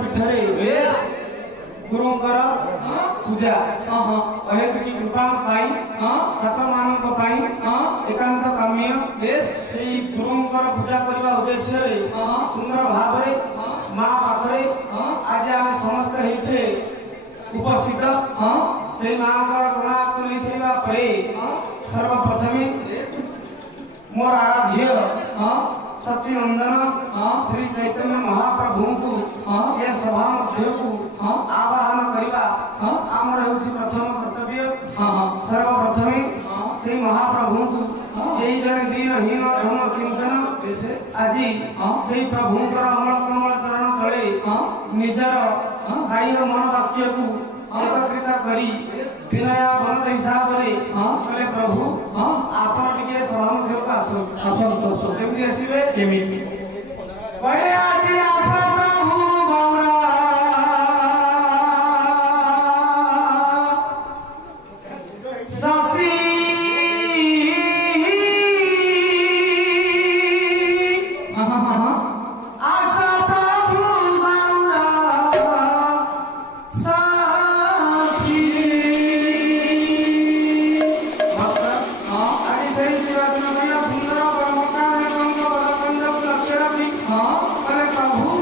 पीठरे गुरुंकर पूजा अहेतु की कृपा पाई सत मानक पाई एकांत काम्य से गुरुंकर पूजा करने उद्देश्य सुंदर भाव माँ पाखरे आज आम समस्त होइछे उपस्थित से माँ गणा कर सर्वप्रथम मोर आराध्य सच्चिनंदन श्री चैतन्य महाप्रभु को ये सभा मध्य को आवाहन करवा आमर होछि प्रथम कर्तव्य। सर्वप्रथम से महाप्रभु को यही जन दीनहीन धर्म किंचन आज से प्रभुंकर अमल कमल चरण तले निजर कायर मन वाक्य को एकत्रित करी विनया बंद हिसाब से प्रभु आपण टिके सभा मध्य को आसो केमि आसीबे केमि पहिले आज आसा प्रभु गौरा ससी आसा प्रभु गौरा ससी आज सही शिवाजी सुंदर परमकाम एवं लक्ष्य रवि प्रभु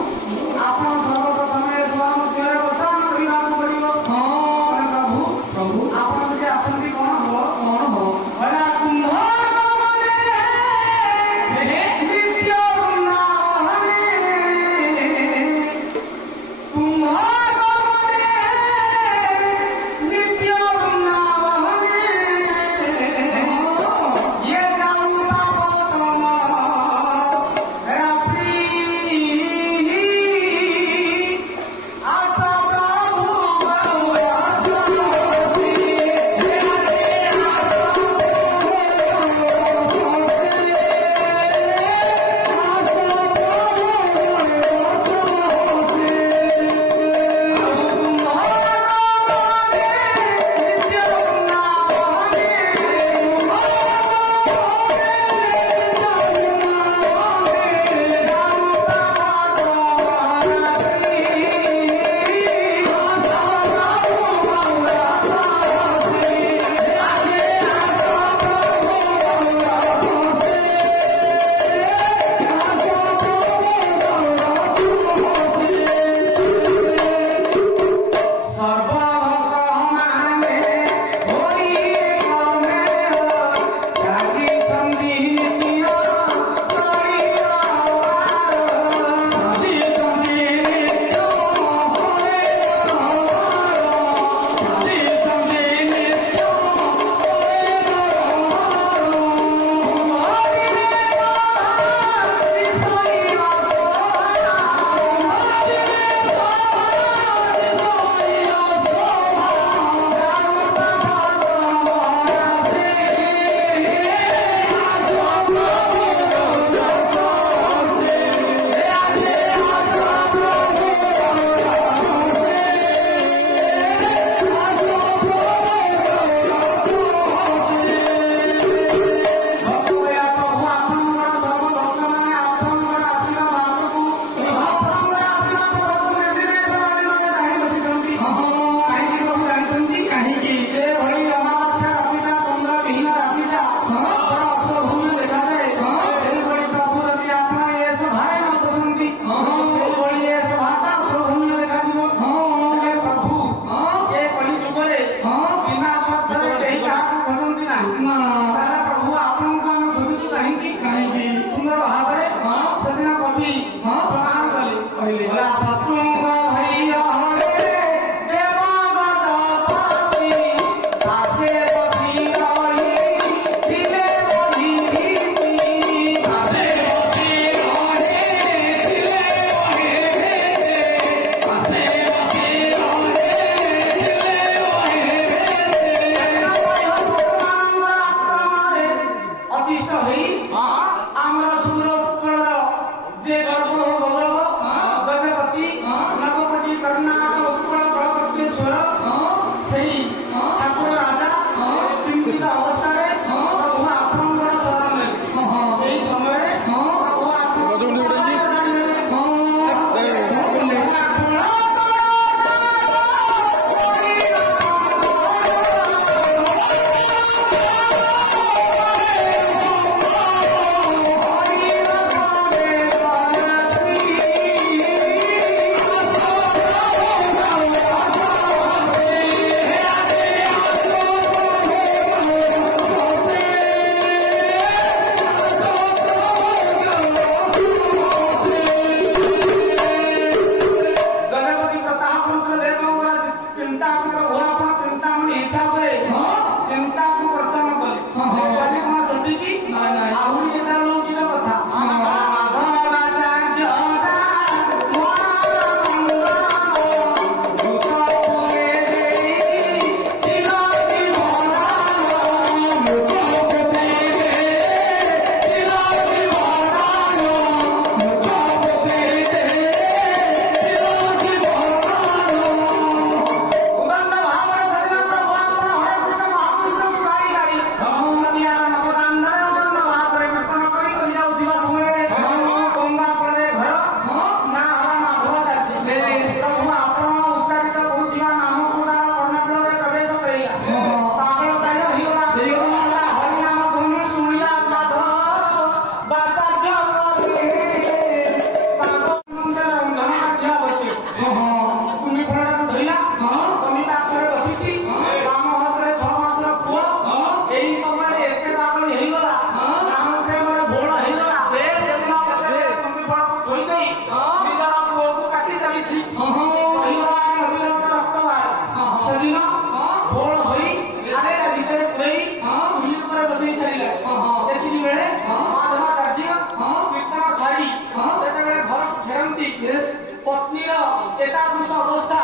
कुछ अवस्था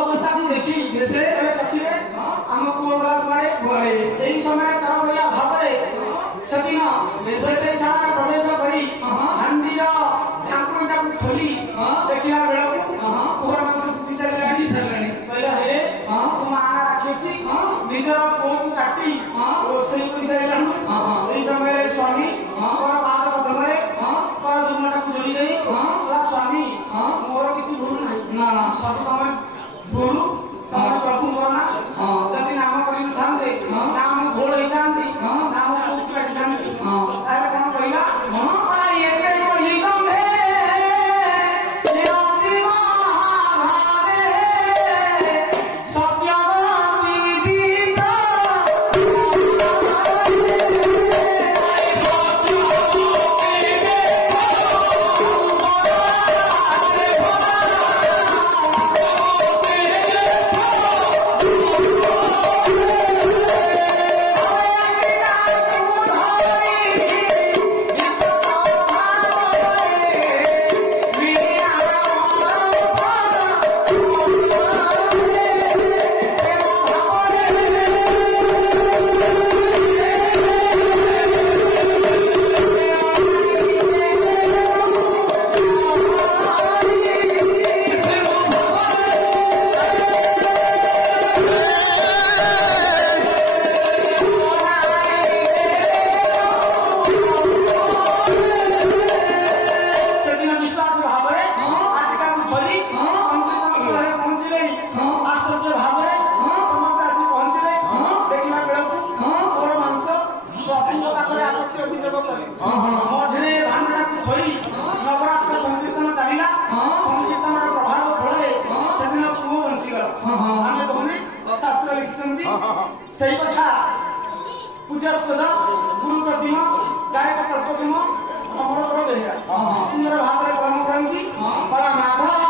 अवस्था को देखी सखी आम पुओ गला कुआड़े यही समय तरबरिया भाव से दिन रोषेईशाला प्रवेश करी हांडीर ढाकुणीटा खोली देखला बेलू कुहर मांस सुधी सारे कहला हे तुम आना राक्षसी निजर पुओ को काटी रोषेई कर सारे यही समय स्वामी पाद पद्मे जुमटा को जोड़ी गई स्वामी मोर किसी भूल नहीं सब तुम भूल तुम प्रभु करना जदि नाम कर नाम भोल होता नाम काटी कौन कहला सही कथा पूजास्पद गुरु प्रतिमा गायक कल्पतिम अमर बेहरा सुंदर भाव में कर्म करती बड़ा माधव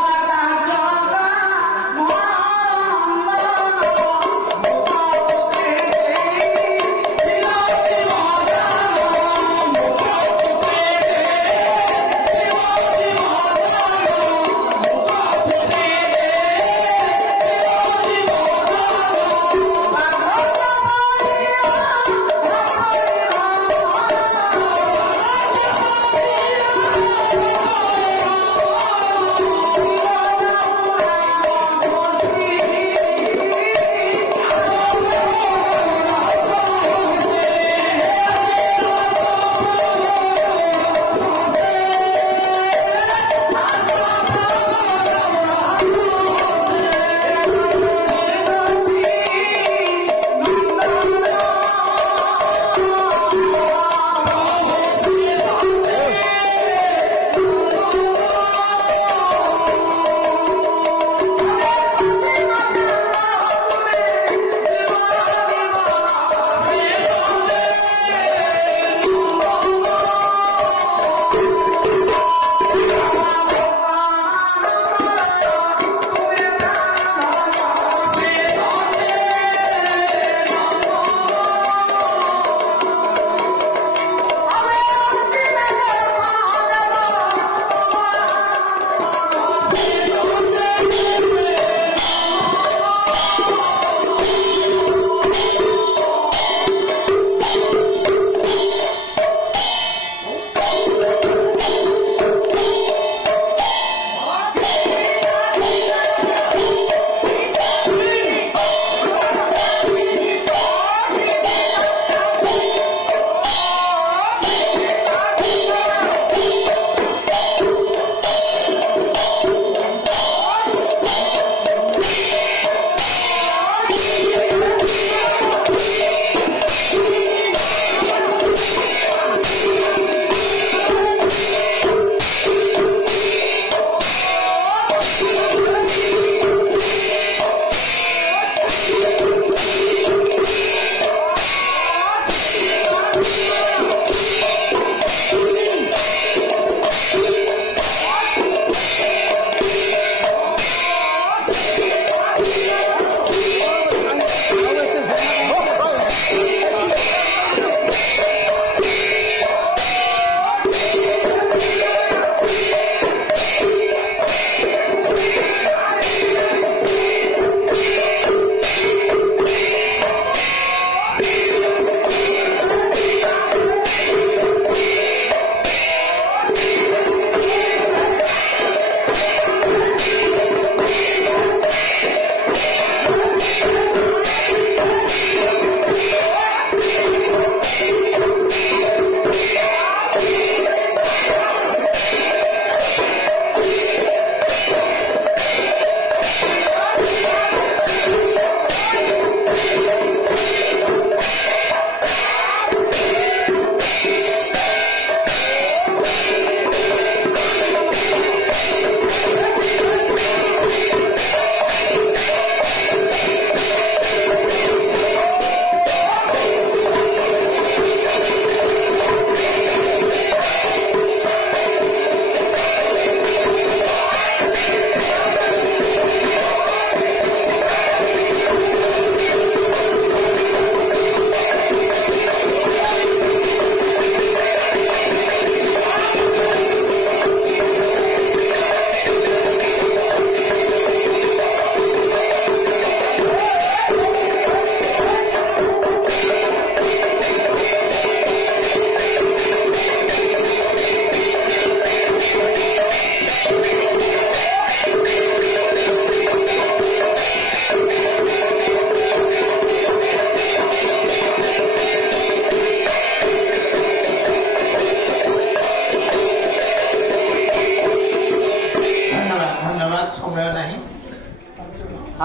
समय नहीं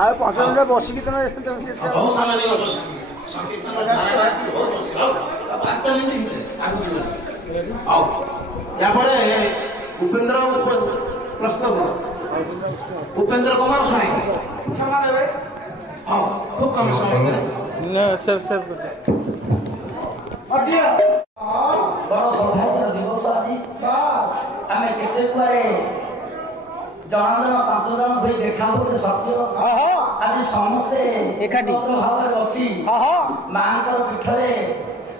ଆଉ 5 ମିନିଟ ବସିକି ତମେ बहुत समय नहीं बस संकीर्तन बहुत बस 5 मिनट आओ या पर उपेंद्र प्रश्न उपेंद्र कुमार स्वाई क्षमा देवे हाँ खूब कम समय सब अध्यय बड़ सौभाग्य दिवस आज आम केते कुआरे जन 5 जन हो देखा हो सत्य आज समस्ते एकाठी भाव बसी मां पीठरे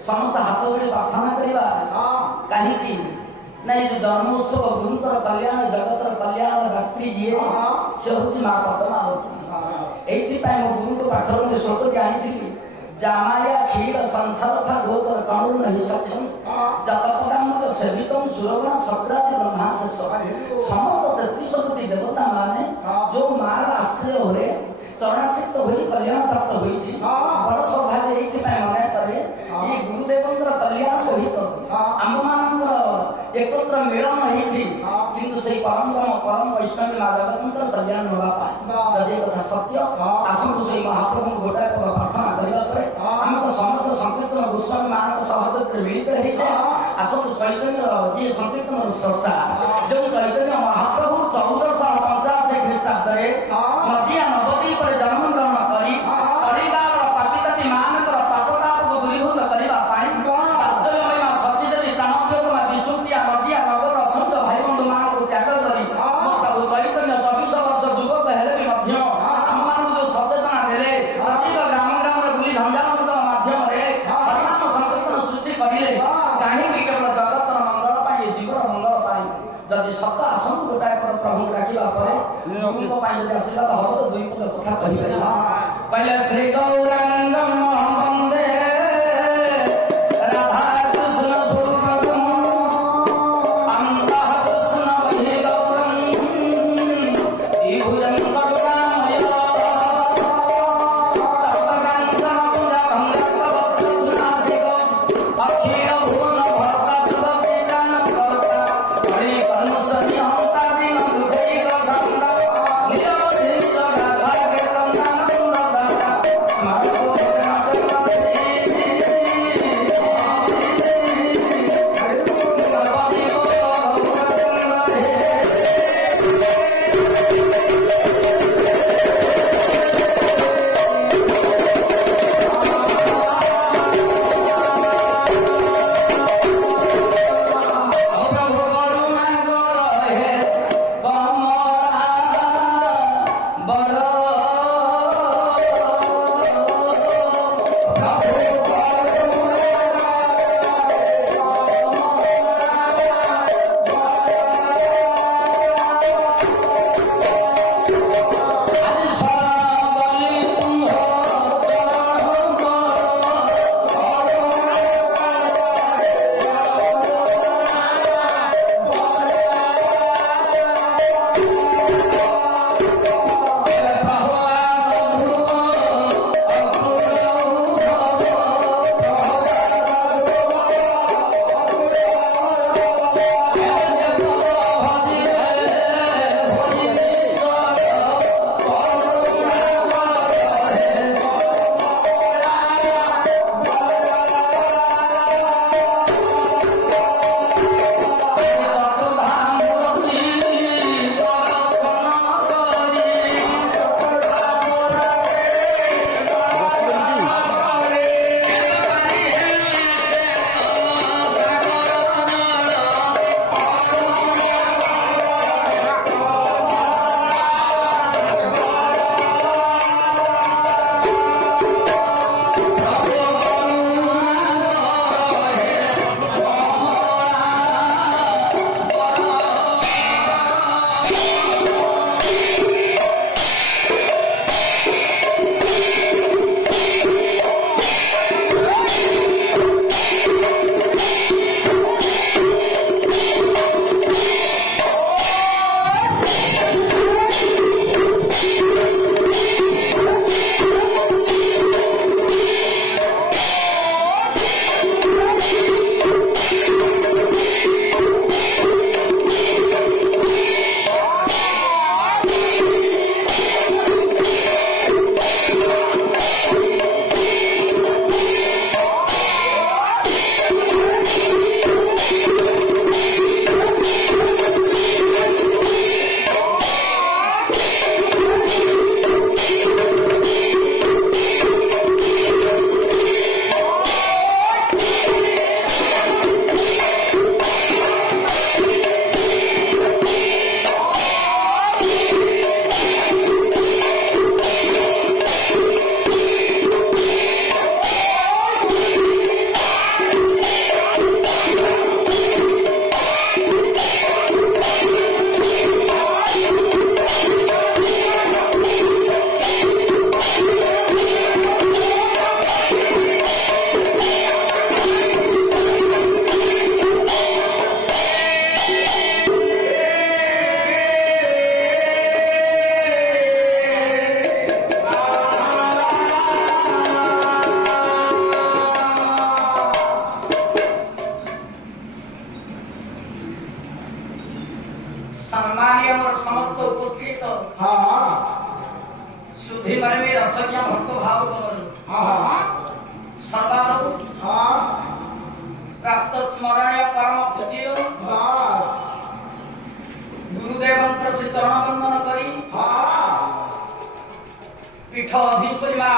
समस्त हाथ जोड़ी प्रार्थना करवा कहीं नहीं जन्मोत्सव गुरुतर कल्याण जगतर कल्याण रात्रि जी से हूँ माँ पद्मावती एपाई मो गुरु पाखर मुझे श्लोक आनी जामाया क्षीर संसार था गोचर कणुर नहीं सक्षम जपकामुद सेवितम सुरगुण सक्राति ब्रह्माश समस्त 33 कोटि देवता माने जो मार आश्रय हो चरणासिक्त हो कल्याण प्राप्त होती बड़ सौभाग्य ये मन करे ये गुरुदेव कल्याण सहित आम मान एकत्र मिलन किंतु से परम परम वैष्णवी माँ जगत कल्याण नापी जदि कथा सत्य आसतु से महाप्रभु गोटाए पद प्रार्थना करने आम तो समस्त संकीर्तन गोस्वामी मान सभापति मिलित होते आसतु चैतन्य जी संकीर्तन स्रष्टा जो चैतन्य महाप्रभु 1485 ख्रीष्टाब्द नदिया नवद्वीप जन्म ग्रहण कर परिवार पापितापी मान पापताप को दूरीभूत करने सतीदेवी प्राणप्रियतमा विष्णुप्रिया नदिया नगर असंख्य भाई बंधु मान को त्याग कर प्रभु चैतन्य 24 वर्ष युवक हेले भी आम मान जो सचेतना देले प्रत्येक ग्राम ग्राम बुली झंझामुक्त माध्यम हरिनाम संकीर्तन सृष्टि करें कहीं केवल जगतर मंगल जीवन मंगल जदि सत आसतु गोटाए पद प्रभु डाकवा गुरुओं आशीर्वाद हम तो 2 पद कथा कही पहले श्री गौरांगम वंदे राधा कृष्ण स्वरूपम अंतः कृष्ण वही गौरम भुजन करुणामय तप्तकांचन पूजा भंगत्वस्त्रस्नासिक अखिल भुवन भक्त सुभद्रान कर्ता हरि कनुसनि हंता दिन दुखैक छंद निरवधि जगत कीर्तनानंद दाता स्मरतो सुधी मरे में रसज्ञा भक्त भाव करो सर्वादौ प्राप्त स्मरणीय परम पूज्य गुरुदेवंकर श्री चरण वंदन करी पीठ अधीश्वरी मां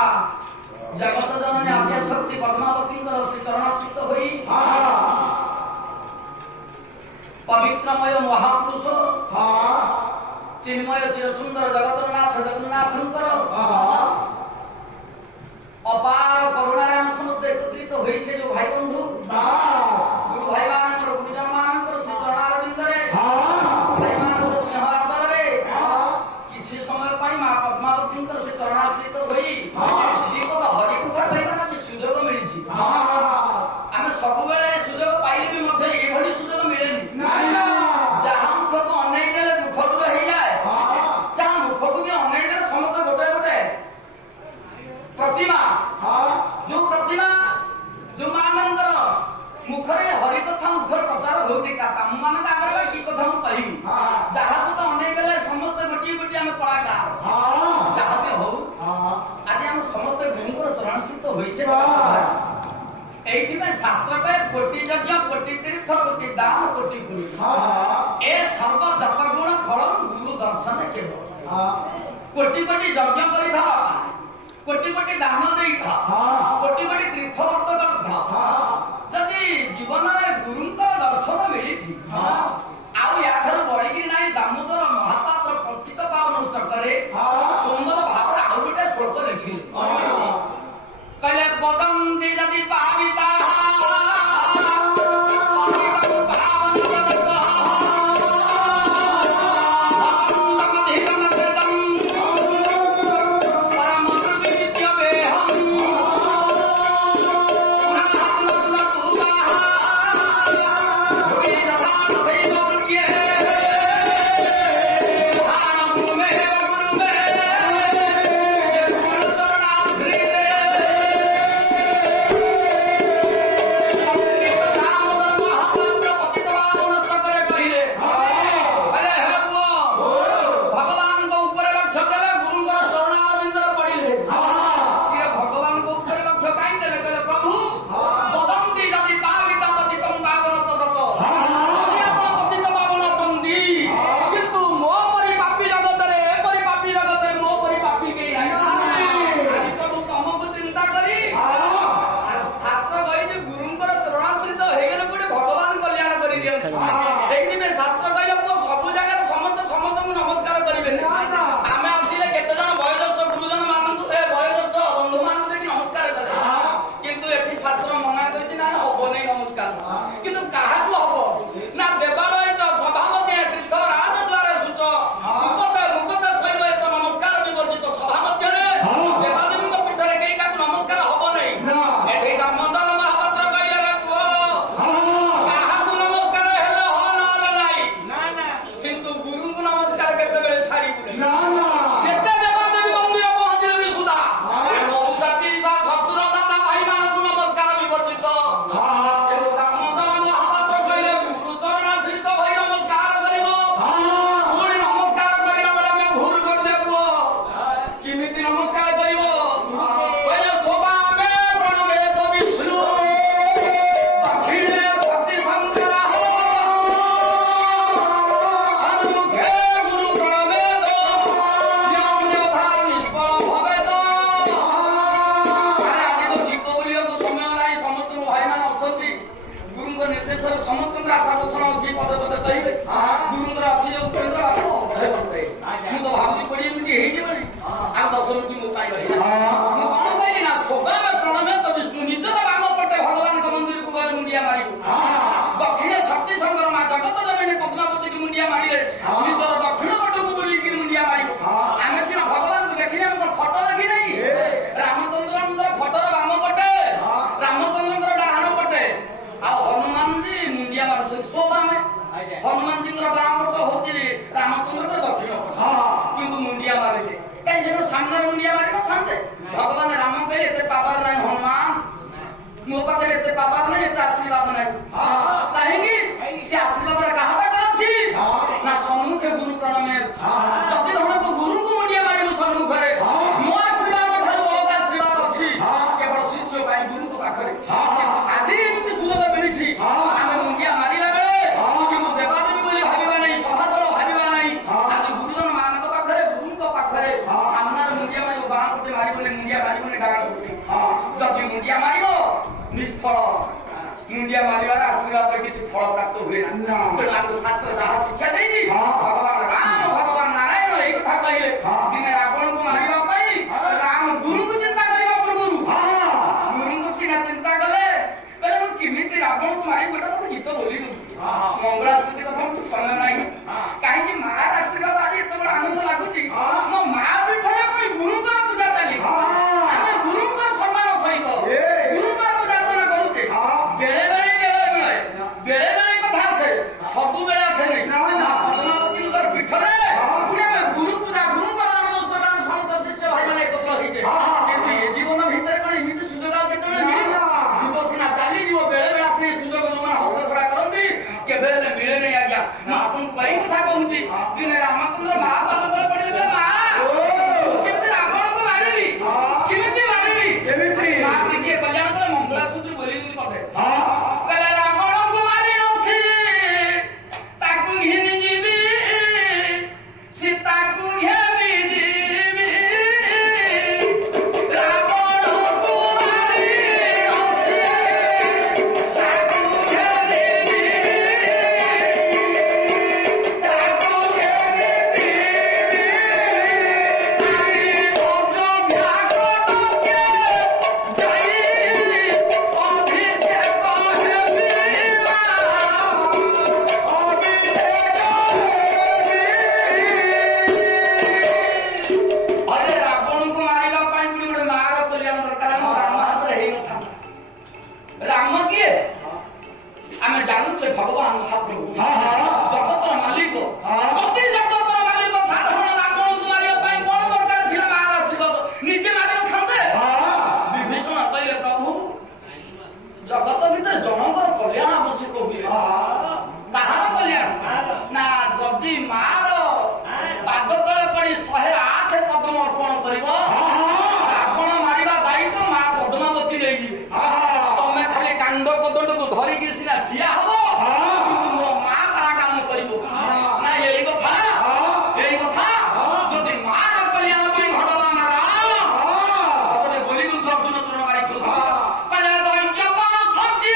जगत जननी आद्य शक्ति पद्मावती श्री चरणाश्रित होई पवित्रमय महापुरुष चिन्मय चिरसुंदर जगतनाथ जगन्नाथंकर अपार करुणारे हम समस्त एकत्रित होई छे जो भाई बंधु गुरु भाई मानकर गुरुजन मानकर श्री चरणारविंदरे भाई मानकर स्नेह आदରରେ किछि समय पाई मां पद्मावतींकर श्री चरणाश्रित होई जीवन हरि कथा पाइबाना कि सुयोग मिलिछि आमे सब बेले सुयोग पाइले भी मध्ये ए भली सुयोग मिलेनी जहाँ मुख को अनेक देले दुख दूर हो जाए जहाँ मुख को भी अनेक देले समस्त गोटे गोटे प्रतिमा जो प्रतिमा जो मानकर मुखरे हरि कथा मुखर प्रचार होती का तम मान का आगे की कथा मु कहबी जहाँ तो अनेक देले समस्त गोटी गोटी हम कलाकार जहाँ भी हो आज हम समस्त गुरुकर चरणस्थित होइछे एइथिमे शास्त्र पे कोटि यज्ञ कोटि तीर्थ कोटि दान कोटि गुरु ए सर्व जत गुण फल गुरु दर्शन केवल कोटि कोटि यज्ञ करि था कोटि कोटि दान देई था कोटि कोटि तीर्थ व्रत कर था जदि जीवन रे गुरुंकर दर्शन मिली थी आउ याथर बड़ी कि नाही दामोदर महापात्र पंडित पावन नष्ट करे सुंदर भाବରେ आउ गोटे श्लोक लिखिले कहले बदंती यदि पाविता हनुमान जी बाम पट होती रामचंद्र दक्षिण किंतु मुंडिया मारे कहीं से सामने मुंडिया मारी न था भगवान राम कहे एते पावर नहीं हनुमान मो पाखे एते पावर नहीं एते आशीर्वाद नहीं कहीं से आशीर्वाद कहा करछि ना सम्मुखे गुरु प्रणमे जदि धन गुरु को मुंडिया मारी सन्मुखे मुंडिया मारिबार आशीर्वाद किसी फल प्राप्त हुए ना तेणु आम शास्त्र जहाँ शिक्षा देगी भगवान राम भगवान नारायण एक कथा कहले दिने रावण को मारिबा राम गुरु को चिंता करबा पूर्व गुरु को सीना चिंता कले कहले किमिति रावण को मारि गोटा तो गीत बोली मंगला स्तुति कथा समय नहीं कहीं महाराज आशीर्वाद आज एत बड़ा आनंद लगुच मो माँ पीठरे पुणी गुरुंकर पूजा चली आम गुरुंकर सम्मान सहित गुरुंकर पूजा अर्चना करुचे बेले बेले बेले कथा आसे सबु बेले आसे नहीं पद्मावती पीठरे पुणी आम गुरु पूजा गुरुंकर अनुष्ठान समस्त शिष्य भाई मैंने एकत्र होइछे ये जीवन भितर कौन एमती सुजोग आते जीव सीना चली जीव बेले बेले आसे सुजोग जो हाथ छड़ा करती केबे मिले नहीं आज्ञा मैं आपन कई कथा कहूची दिने रामचंद्र महापाल तले पड़िले मां केते रावण को मारिबी केते मारिबी केमिति मां देखिए कल्याण को मंगला सूत्र बोली दी पदे कहला रावण को मारि नथि ताकू घिनि जीबी सीता को घेबी जीबी रावण को मारि नथि ताकू घेबी भगवान महाप्रभु जगतर मालिक प्रति जगतर मालिक साधारण रावण को मारिबा कौन दरकार थिला मार आशीर्वाद निजे मारिबा खांदे विभीषण कहले प्रभु जगत भीतर जनकर कल्याण आवश्यक हुए ताहार कल्याण ना जदि मार पाद तले पड़ी 108 कदम अर्पण करिबो रावण मारिबा दायित्व मां पद्मावती ले जिवे तमे खाली कांड कदंड को धरि के सिना ठिया हबो मां तारा काम करिबो ना यही कथा जदि मार कल्याण पई घटना ना ततले बोली गुण अर्जुन चरण मारि करू कहले दैत्य पर सत्य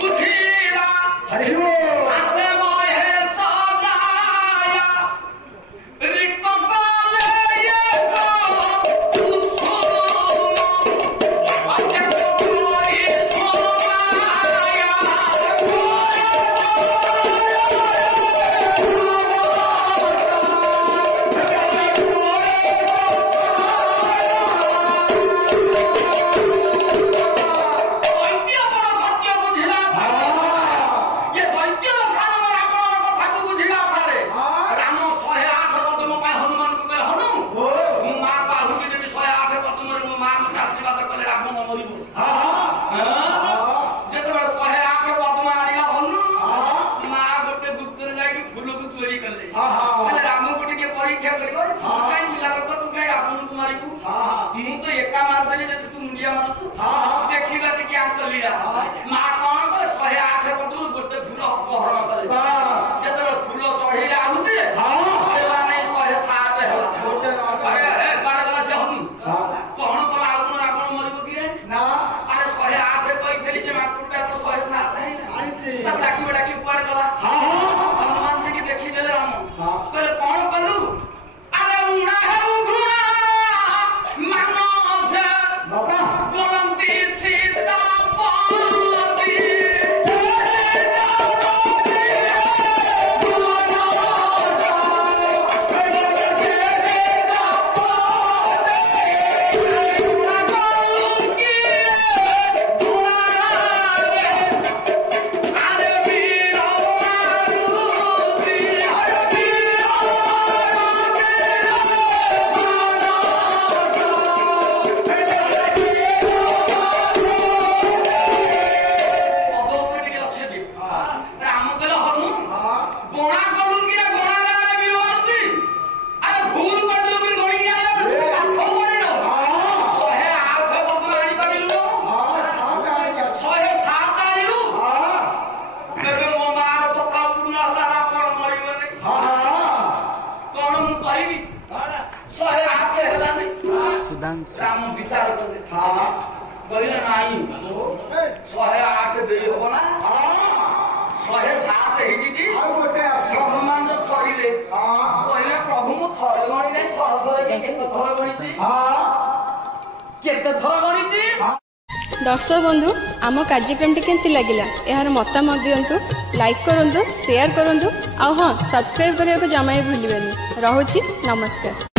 बुझिबा हरि बोल आसे मोहे सजाया रिक्त काले ये को सिद्धांत राम विचार कले कहले नाही 108 दर्शक बंधु आम कार्यक्रम केमती लगिला यार मतामत दिंतु लाइक करूँ शेयर करूँ आ हाँ सब्सक्राइब करने को जमा भी भूलिए। रहुची नमस्कार।